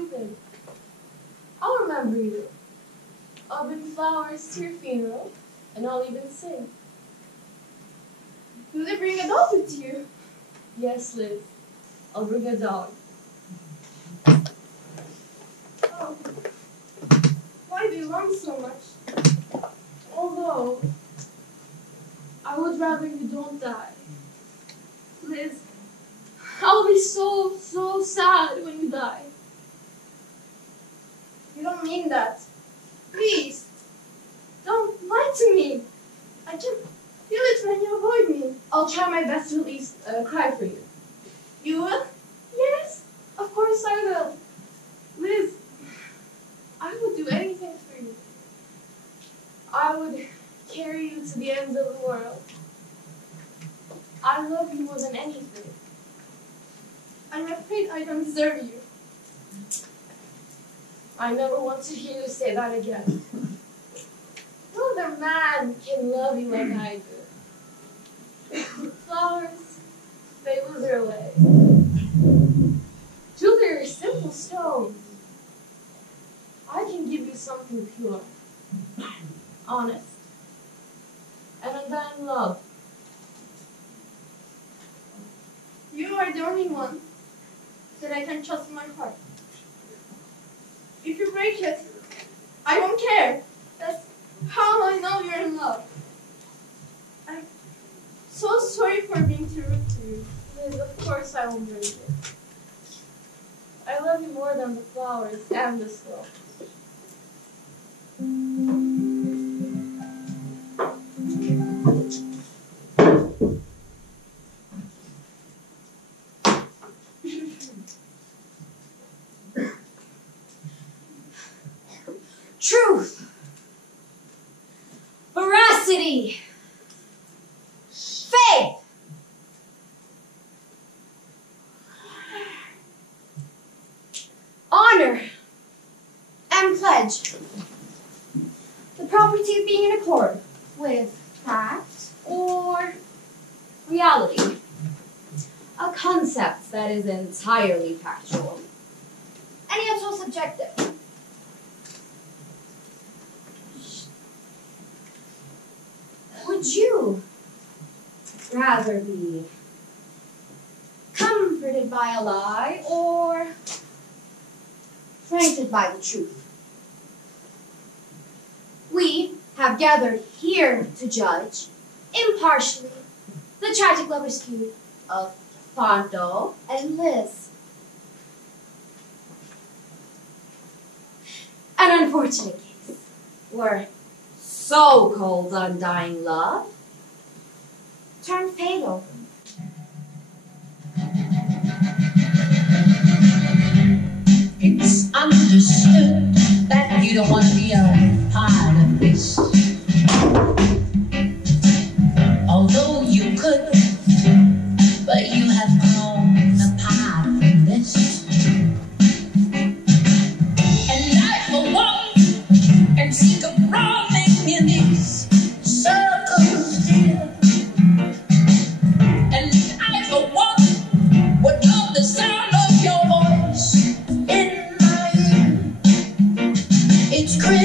stupid. I'll remember you. I'll bring flowers to your funeral, and I'll even sing. Will they bring a dog with you? Yes, Liz. I'll bring a dog. Oh. Why do you long so much? Although, I would rather you don't die. Liz, I'll be so sad when you die. You don't mean that. Please, Don't lie to me. I can feel it when you avoid me. I'll try my best to at least cry for you. You will? Yes, of course I will. Liz, I would do anything for you. I would carry you to the ends of the world. I love you more than anything. I'm afraid I don't deserve you. I never want to hear you say that again. No other man can love you like I do. Flowers, they lose their way. Jewelry are simple stones. I can give you something pure, honest, and undying love. You are the only one that I can trust in my heart. If you break it, I won't care. That's how I know you're in love. I'm so sorry for being too rude to you. Liz, of course I won't break it. I love you more than the flowers and the stones. Truth, veracity, faith, honor, and pledge. The property of being in accord with fact or reality. A concept that is entirely factual and yet so subjective. Would you rather be comforted by a lie or frightened by the truth? We have gathered here to judge, impartially, the tragic lovers' feud of Fando and Liz. An unfortunate case where so-called undying love turned fatal. It's understood that you don't want to be a part of this. Although you could, but you have grown apart from this. And I, for one, am sick of roaming in these circles, dear. And I, for one, would love the sound of your voice in my ear. It's crazy.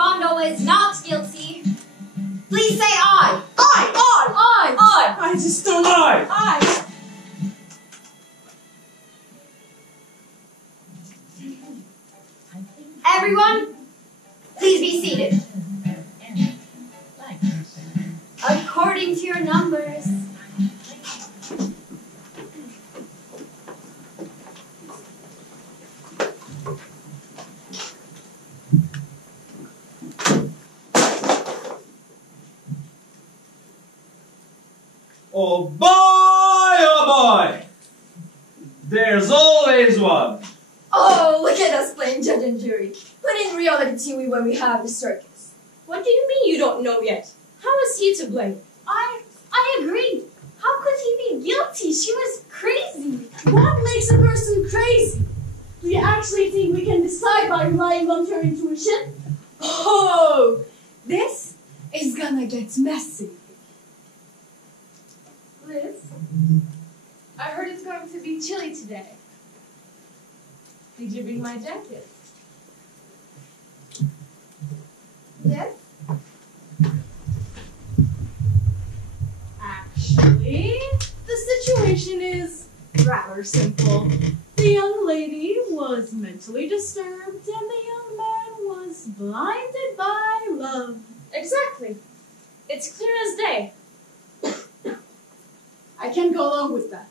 Fando is not guilty, please say aye. Aye! Aye! Aye! I just don't... Aye! Aye! Everyone, please be seated. According to your numbers. Oh boy! There's always one. Oh, look at us playing judge and jury. But in reality, TV when we have the circus. What do you mean you don't know yet? How is he to blame? I agree. How could he be guilty? She was crazy. What makes a person crazy? Do you actually think we can decide by relying on your intuition? Oh, this is gonna get messy. Liz, I heard it's going to be chilly today. Did you bring my jacket? Yes. Actually, the situation is rather simple. The young lady was mentally disturbed and the young man was blinded by love. Exactly. It's clear as day. I can go along with that.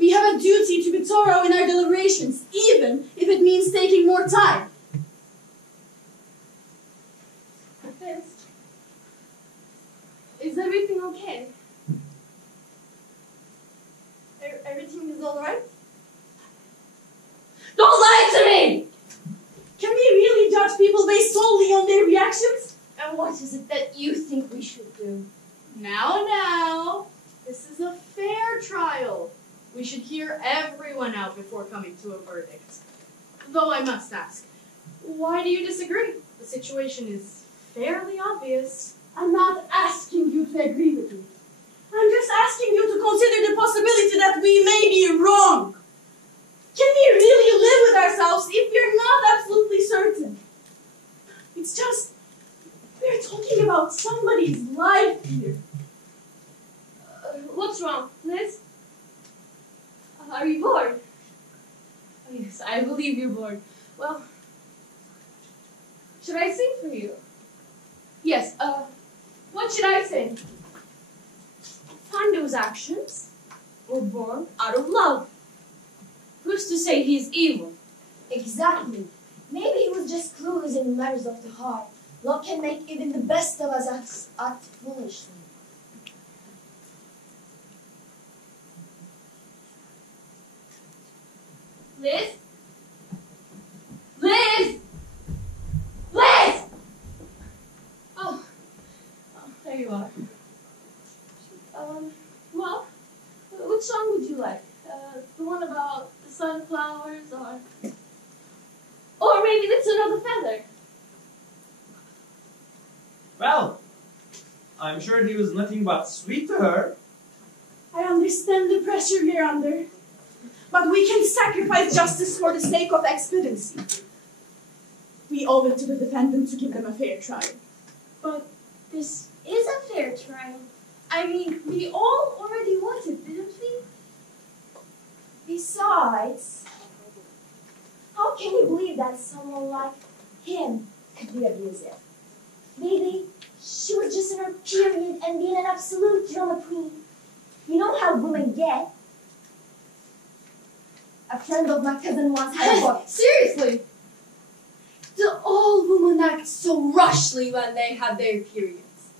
We have a duty to be thorough in our deliberations, even if it means taking more time. Liz, is everything okay? Everything is all right? Don't lie to me! Can we really judge people based solely on their reactions? And what is it that you think we should do? Now, this is a fair trial. We should hear everyone out before coming to a verdict. Though I must ask, why do you disagree? The situation is fairly obvious. I'm not asking you to agree with me. I'm just asking you to consider the possibility that we may be wrong. Can we really live with ourselves if we're not absolutely certain? It's just, we're talking about somebody's life here. What's wrong, Liz? Are you bored? Oh, yes, I believe you're bored. Well, should I sing for you? Yes, what should I sing? Fando's actions were born out of love. Who's to say he's evil? Exactly. Maybe he was just clueless in matters of the heart. Love can make even the best of us act foolishly. Liz? Liz! Liz! Oh, there you are. Well, which song would you like? The one about the sunflowers, or maybe Let's Another Feather? Well, I'm sure he was nothing but sweet to her. I understand the pressure we're under, but we can sacrifice justice for the sake of expediency. We owe it to the defendant to give them a fair trial. But this is a fair trial. I mean, we all already wanted, didn't we? Besides, how can you believe that someone like him could be abusive? Maybe she was just in her period and being an absolute drama queen. You know how women get. A friend of my cousin once had a book. Seriously? Do all women act so rashly when they have their periods?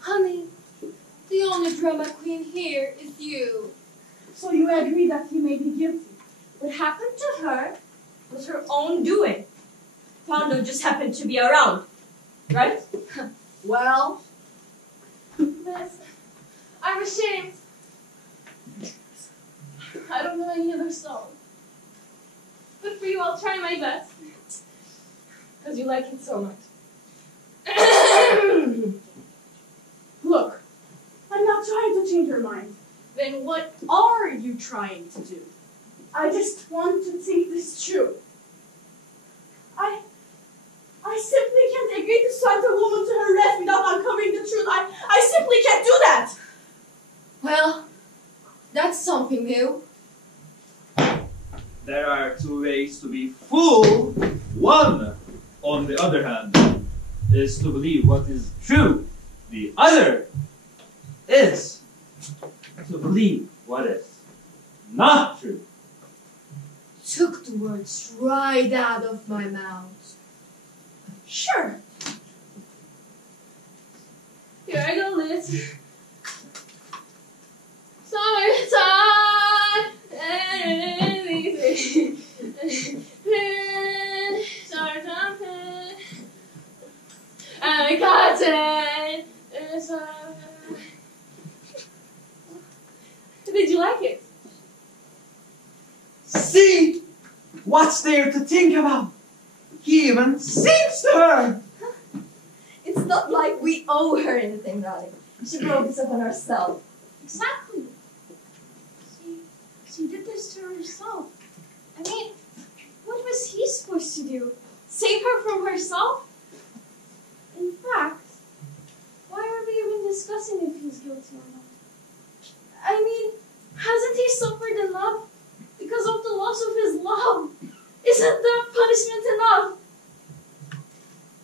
Honey, the only drama queen here is you. So you agree that he may be guilty? What happened to her was her own doing. Fando just happened to be around, right? Well, Liz, I'm ashamed. I don't know any other song. Good for you, I'll try my best. Because you like it so much. look, I'm not trying to change your mind. Then what are you trying to do? I just want to think this through. I agreed to send a woman to her rest without uncovering the truth. I simply can't do that. Well, that's something new. There are two ways to be fooled. One, on the other hand, is to believe what is true. The other is to believe what is not true. Took the words right out of my mouth. Sure. Here I go, Liz. Summertime, anything. Summertime, and cotton. Did you like it? See? What's there to think about? He even sings to her. It's not like we owe her anything, darling. She wrote this upon herself. Exactly. She did this to herself. I mean, what was he supposed to do? Save her from herself? In fact, why are we even discussing if he's guilty or not? I mean, hasn't he suffered enough because of the loss of his love? Isn't that punishment enough?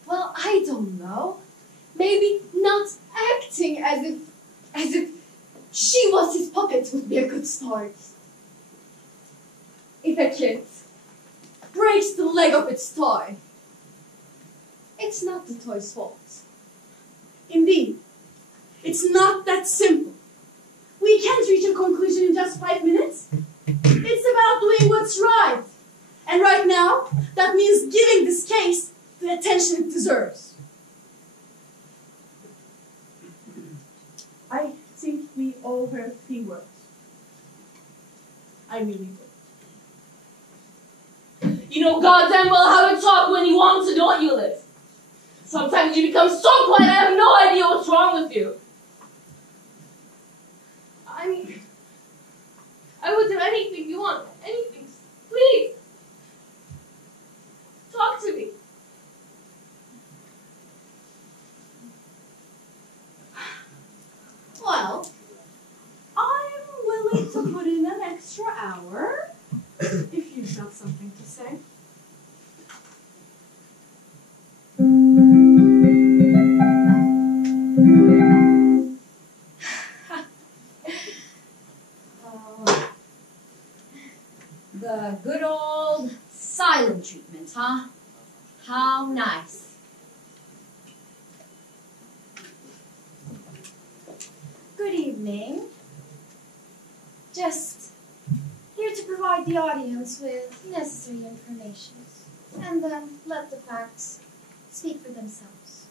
Well, I don't know. Maybe not acting as if she was his puppet would be a good start. If a kid breaks the leg of its toy, it's not the toy's fault. Indeed, it's not that simple. We can't reach a conclusion in just 5 minutes. It's about doing what's right. And right now, that means giving this case the attention it deserves. I think we owe her a few words. I really do. You know goddamn well how to talk when you want to, don't you, Liz? Sometimes you become so quiet I have no idea what's wrong with you. I mean, I would do anything you want. Anything. Please. Talk to me. Well, I'm willing to put in an extra hour if you've got something to say. The good old silent treatment, huh? How nice. Good evening. Just here to provide the audience with necessary information and then let the facts speak for themselves.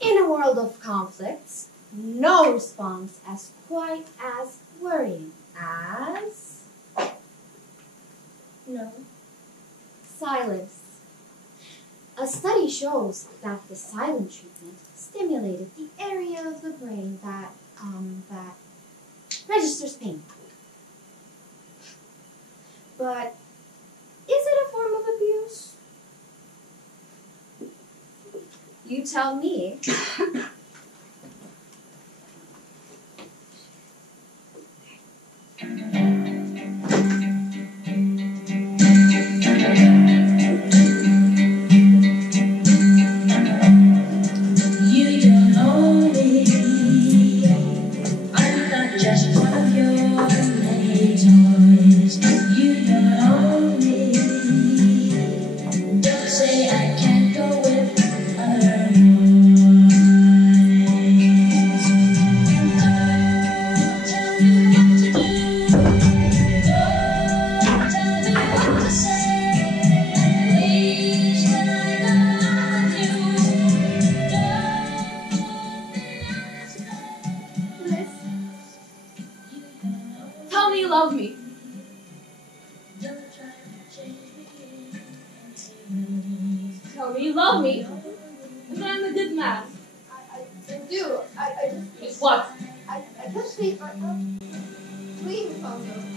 In a world of conflicts, no response is quite as worrying as silence. A study shows that the silent treatment stimulated the area of the brain that registers pain. But is it a form of abuse? You tell me.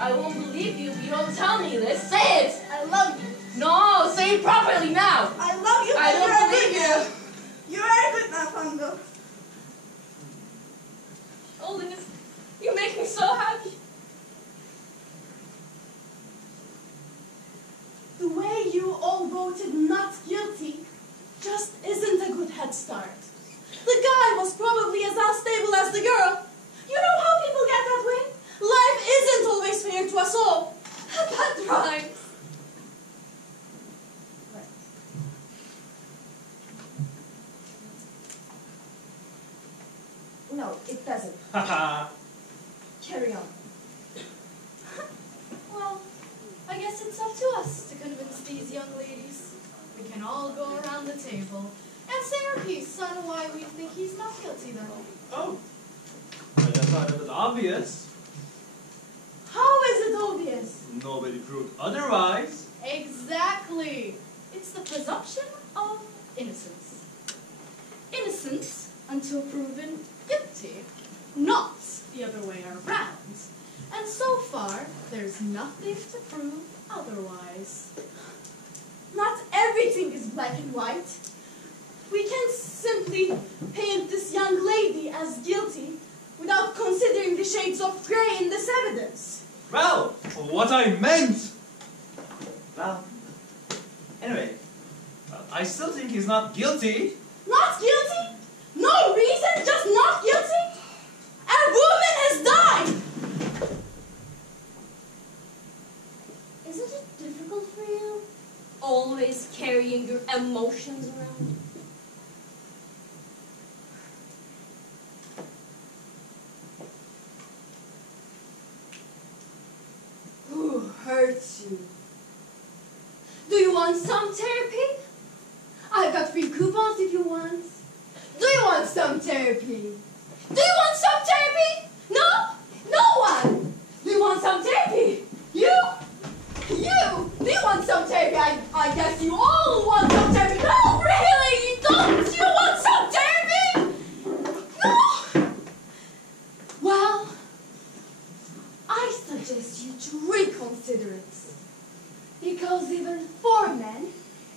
I won't believe you if you don't tell me this. Say it! I love you. No, say it properly now. I love you. I no, it doesn't. Haha. Carry on. Well, I guess it's up to us to convince these young ladies. We can all go around the table and say our piece on why we think he's not guilty then. Oh. I just thought it was obvious. How is it obvious? Nobody proved otherwise. Exactly. It's the presumption of innocence. Innocence until proven guilty, not the other way around. And so far, there's nothing to prove otherwise. Not everything is black and white. We can't simply paint this young lady as guilty without considering the shades of grey in this evidence. Well, what I meant. Well, anyway, I still think he's not guilty. Not guilty? No reason, just not guilty? A woman has died! Isn't it difficult for you? Always carrying your emotions around? Who hurts you? Do you want some therapy? I've got free coupons if you want. Do you want some therapy? Do you want some therapy? No? No one! Do you want some therapy? You? You! Do you want some therapy? I guess you all want some therapy. No, really? Don't you want some therapy? No! Well, I suggest you to reconsider it. Because even 4 men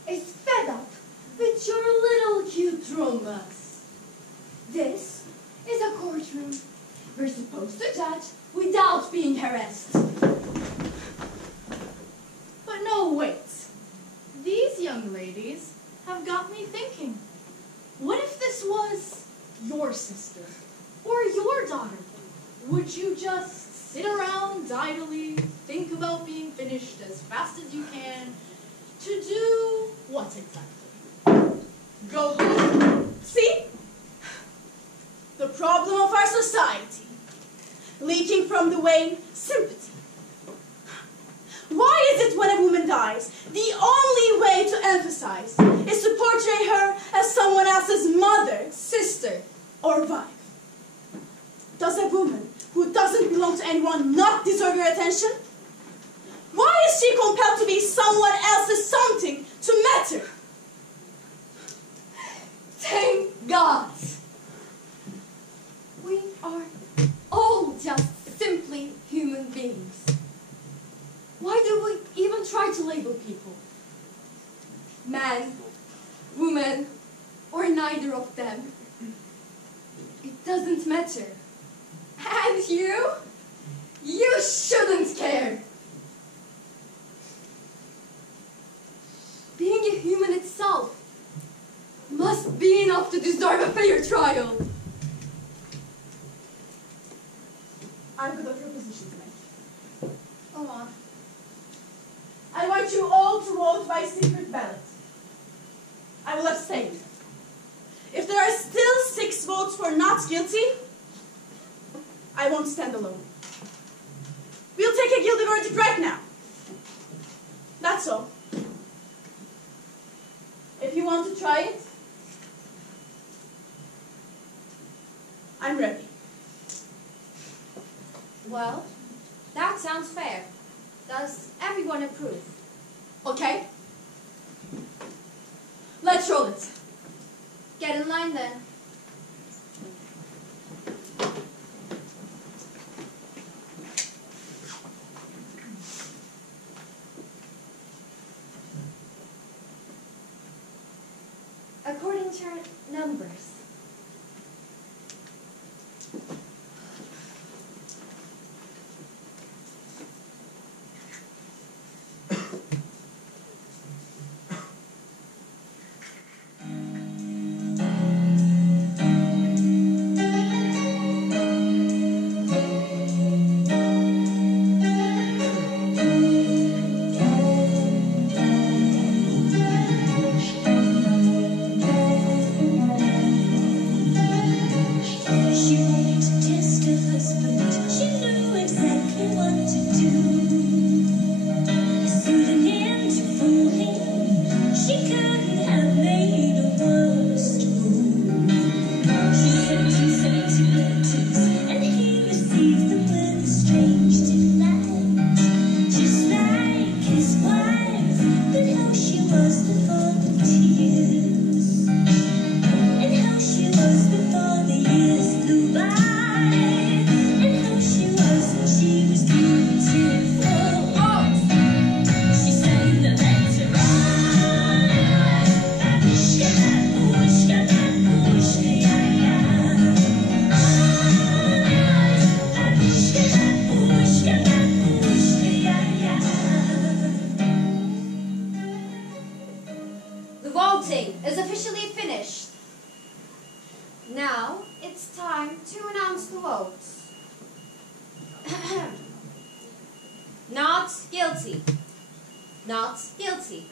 is fed up with your little cute rumbas. This is a courtroom. We're supposed to judge without being harassed. But no, wait. These young ladies have got me thinking. What if this was your sister or your daughter? Would you just sit around idly, think about being finished as fast as you can, to do what exactly? Go home. See? The problem of our society. Leaking from the vein, sympathy. Why is it when a woman dies, the only way to emphasize is to portray her as someone else's mother, sister, or wife? Does a woman who doesn't belong to anyone not deserve your attention? Why is she compelled to be someone else's something to matter? Thank God! We are all just simply human beings. Why do we even try to label people? Man, woman, or neither of them. It doesn't matter. And you shouldn't care. Being a human itself must be enough to deserve a fair trial. I've got a proposition to make. Go on. I want you all to vote by secret ballot. I will abstain. If there are still 6 votes for not guilty, I won't stand alone. We'll take a guilty verdict right now. That's all. If you want to try it, I'm ready. Well, that sounds fair. Does everyone approve? Okay? Let's roll it. Get in line then. According to our numbers. voting is officially finished. Now it's time to announce the votes. Not guilty. Not guilty.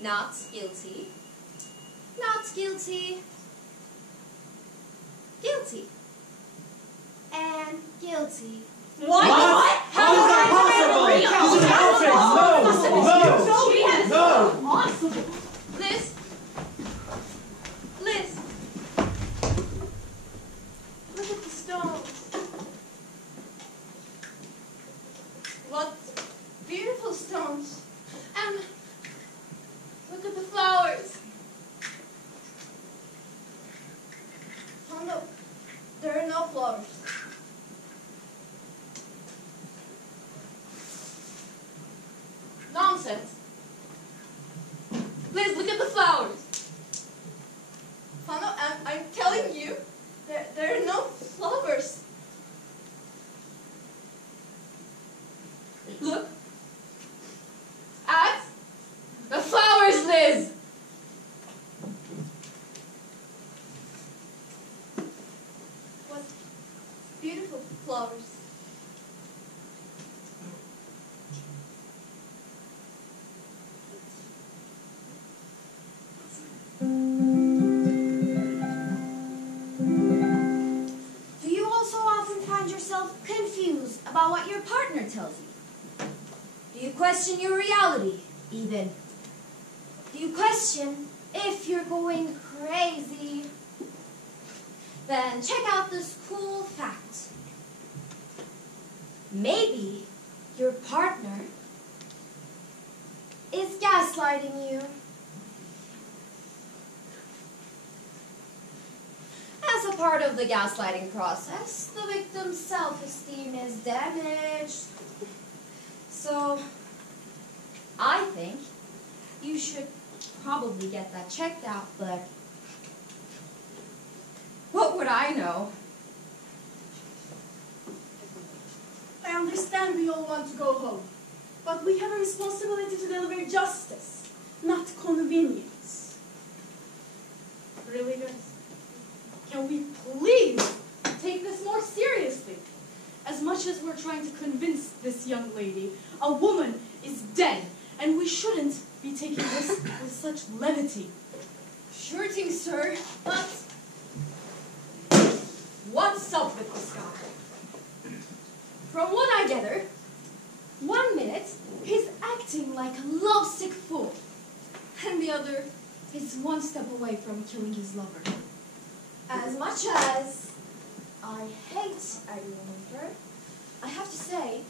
Not guilty. Not guilty. Guilty. And guilty. What? How is that possible? This is nonsense! No! Impossible. Liz. Liz. Look at the stones. What beautiful stones. And look at the flowers. Oh no, there are no flowers. Nonsense. Liz, look at the flowers. Fando, I'm telling you, there are no flowers. Look. At the flowers, Liz. What beautiful flowers. Do you also often find yourself confused about what your partner tells you? Do you question your reality, even? Do you question if you're going crazy? Then check out this cool fact. Maybe your partner is gaslighting you. As a part of the gaslighting process, the victim's self-esteem is damaged. So, I think you should probably get that checked out, but what would I know? I understand we all want to go home, but we have a responsibility to deliver justice, not convenience. Really, guys? Can we please take this more seriously? As much as we're trying to convince this young lady, a woman is dead, and we shouldn't be taking this with such levity. Sure thing, sir, but what's up with this guy? From what I gather, 1 minute he's acting like a lovesick fool, and the other is one step away from killing his lover. As much as I hate arguing with her, I have to say,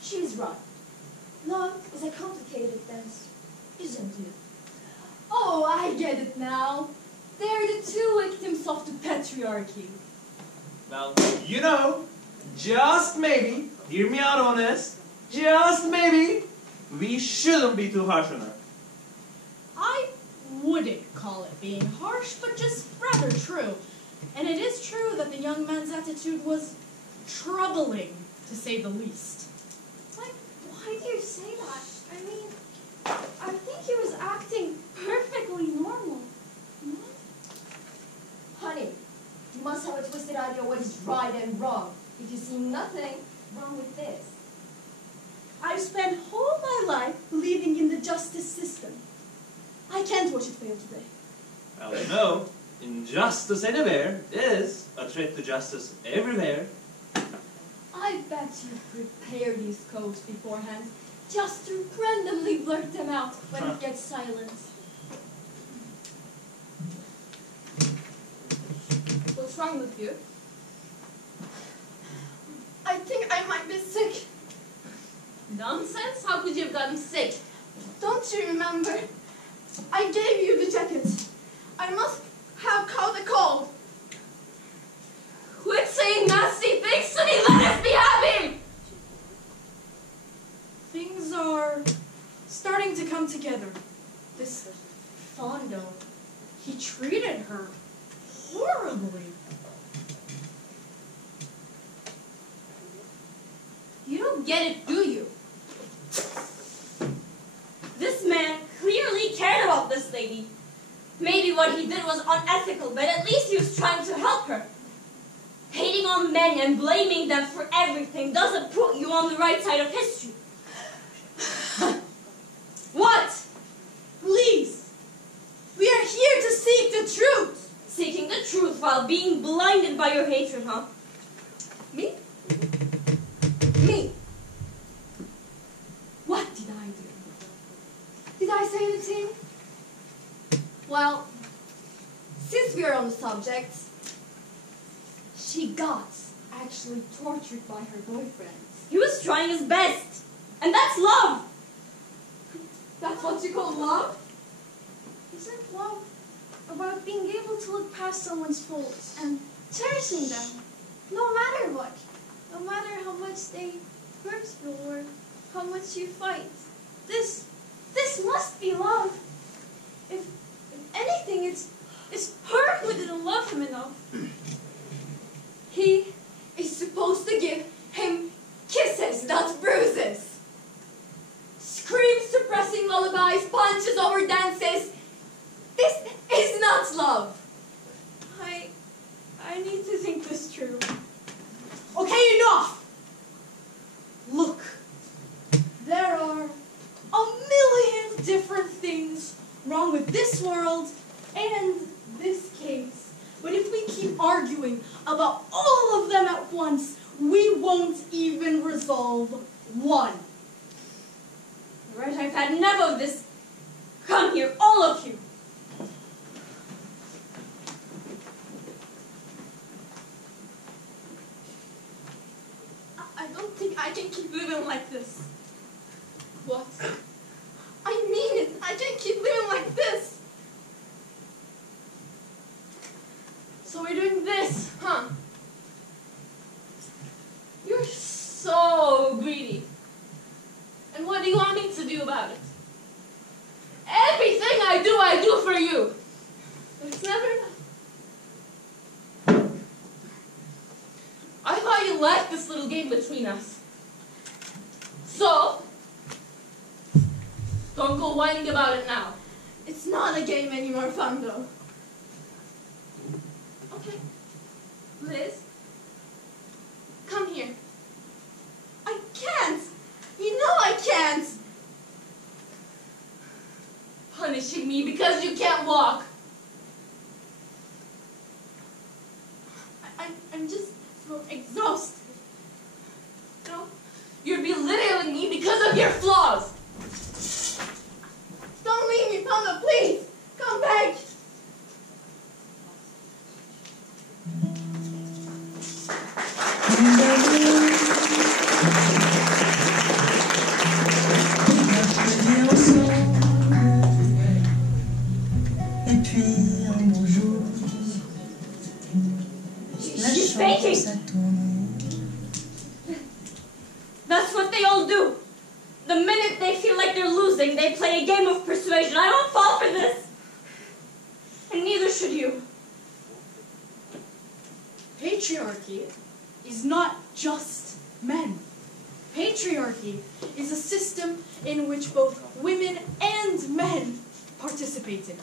she's right. Love is a complicated dance, isn't it? Oh, I get it now. They're the two victims of the patriarchy. Well, you know, just maybe, hear me out on this, just maybe, we shouldn't be too harsh on her. I wouldn't call it being harsh, but just rather true. And it is true that the young man's attitude was troubling, to say the least. Why do you say that? I mean, I think he was acting perfectly normal. Honey, you must have a twisted idea of what is right and wrong if you see nothing wrong with this. I've spent all my life believing in the justice system. I can't watch it fail today. Well, you know, injustice anywhere is a threat to justice everywhere. I bet you prepare these codes beforehand, just to randomly blurt them out when it gets silent. What's wrong with you? I think I might be sick. Nonsense? How could you have gotten sick? Don't you remember? I gave you the jacket. I must have caught a cold. Quit saying nasty things to me! Let us be happy! Things are starting to come together. This Fando, he treated her horribly. You don't get it, do you? This man clearly cared this lady. Maybe what he did was unethical, but at least he was trying to help her. Hating on men and blaming them for everything doesn't put you on the right side of history. What? Please. We are here to seek the truth. Seeking the truth while being blinded by your hatred, huh? Me? Me? What did I do? Did I say anything? Well, since we are on the subject, she got actually tortured by her boyfriend. He was trying his best, and that's love. That's what you call love? Isn't love about being able to look past someone's faults and cherishing them, no matter what, no matter how much they hurt you or how much you fight? This must be love. If anything, it's her who didn't love him enough. He is supposed to give him kisses, not bruises. Screams, suppressing lullabies, punches over dances. This is not love. I need to think this through. Okay, enough! Look, there are a million different things wrong with this world and this case. But if we keep arguing about all of them at once, we won't even resolve one. Right, I've had enough of this. Come here, all of you. I don't think I can keep living like this. What? I mean it. I can't keep living like this. So we're doing this, Huh? You're so greedy. And what do you want me to do about it? Everything I do for you. But it's never enough. I thought you liked this little game between us. So, don't go whining about it now. It's not a game anymore, Fando. Okay. Liz, Come here. I can't. You know I can't. punishing me because you can't walk. I'm just so exhausted. No, you're belittling me because of your flaws. Don't leave me, Fando, please. Come back. She's faking. That's what they all do. The minute they feel like they're losing, they play a game of persuasion. I won't fall for this. And neither should you. patriarchy is not just men. Patriarchy is a system in which both women and men participate in.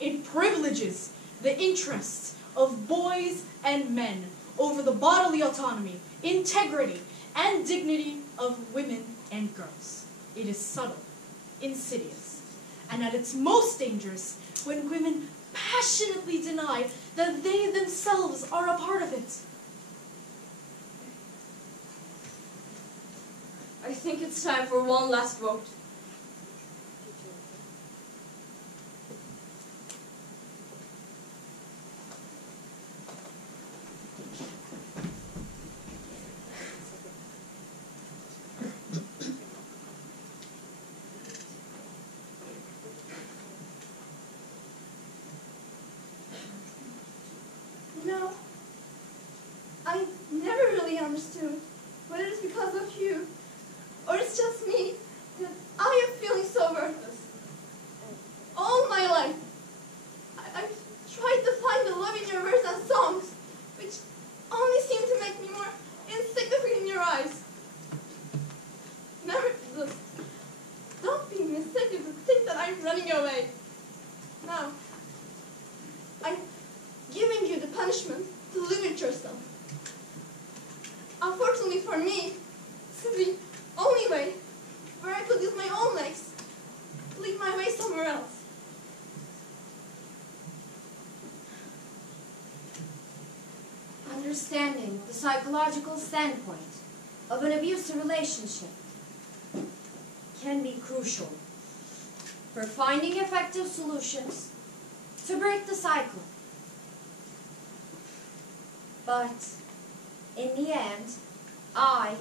It privileges the interests of boys and men over the bodily autonomy, integrity, and dignity of women and girls. It is subtle, insidious, and at its most dangerous when women passionately deny that they themselves are a part of it. I think it's time for one last vote. No, I never really understood whether it's because of you or it's just me that I am feeling so worthless. All my life, I've tried to find the love in your words and songs, which only seem to make me more insignificant in your eyes. Never, look, don't be mistaken to think that I'm running away. Now, I'm giving you the punishment to limit yourself. Unfortunately for me, this is the only way where I could use my own legs to lead my way somewhere else. Understanding the psychological standpoint of an abusive relationship can be crucial for finding effective solutions to break the cycle. But in the end, I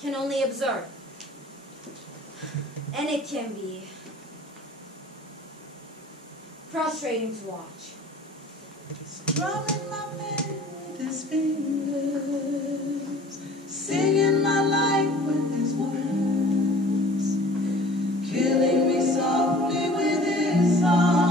can only observe. And it can be frustrating to watch. Strumming my pen with his fingers, singing my life with his words, killing me softly with his song.